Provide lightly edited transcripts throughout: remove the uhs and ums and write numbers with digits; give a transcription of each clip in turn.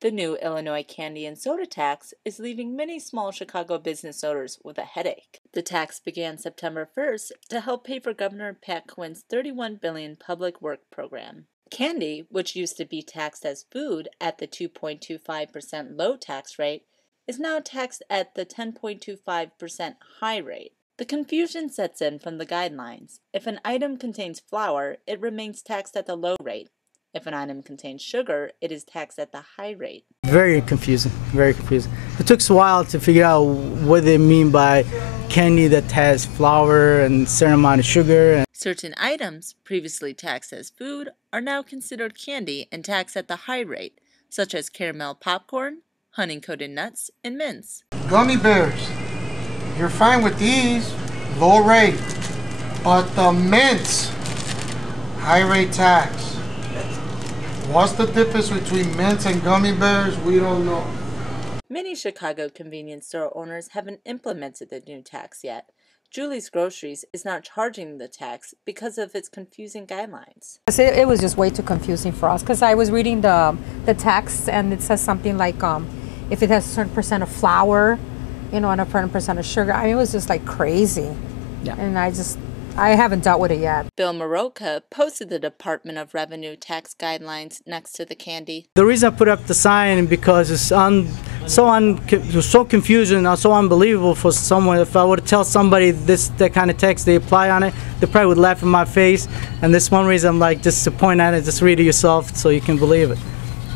The new Illinois candy and soda tax is leaving many small Chicago business owners with a headache. The tax began September 1st to help pay for Governor Pat Quinn's $31 billion public work program. Candy, which used to be taxed as food at the 2.25% low tax rate, is now taxed at the 10.25% high rate. The confusion sets in from the guidelines. If an item contains flour, it remains taxed at the low rate. If an item contains sugar, it is taxed at the high rate. Very confusing, very confusing. It took a while to figure out what they mean by candy that has flour and a certain amount of sugar. Certain items, previously taxed as food, are now considered candy and taxed at the high rate, such as caramel popcorn, honey-coated nuts, and mints. Gummy bears, you're fine with these, low rate, but the mints, high rate tax. What's the difference between mints and gummy bears? We don't know. Many Chicago convenience store owners haven't implemented the new tax yet. Julie's Groceries is not charging the tax because of its confusing guidelines. It was just way too confusing for us because I was reading the tax and it says something like if it has a certain percent of flour, and a certain percent of sugar. I mean, it was just like crazy. Yeah. And I haven't dealt with it yet. Bill Maroka posted the Department of Revenue tax guidelines next to the candy. The reason I put up the sign is because it's so confusing and so unbelievable for someone. If I were to tell somebody that kind of tax they apply on it, they probably would laugh in my face. And this one reason I'm like, just to point at it, just read it yourself so you can believe it.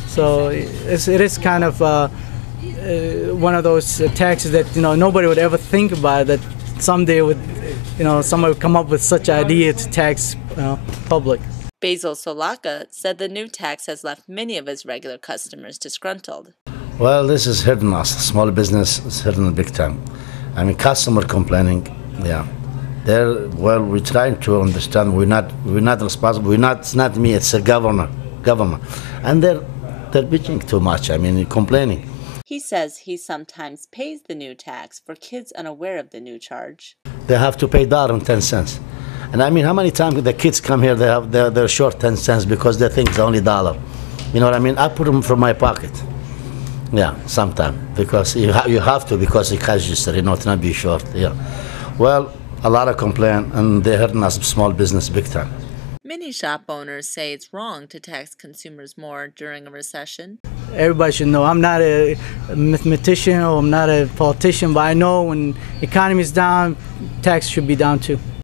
So it is kind of one of those taxes that nobody would ever think about, that someday somebody would come up with such an idea to tax public. Basil Solaka said the new tax has left many of his regular customers disgruntled. Well, this is hurting us. Small business is hurting big time. I mean, customer complaining. Yeah, we're trying to understand. We're not responsible. It's not me. It's a government, and they're bitching too much. I mean, complaining. He says he sometimes pays the new tax for kids unaware of the new charge. They have to pay $1.10. And I mean, how many times the kids come here, they're short 10 cents because they think it's only $1. You know what I mean? I put them from my pocket. Yeah, sometimes, because you have to, because the cash register, to not be short. Yeah. Well, a lot of complaint, and they're hurting us small business big time. Many shop owners say it's wrong to tax consumers more during a recession. Everybody should know I'm not a mathematician or I'm not a politician, but I know when the economy is down, tax should be down too.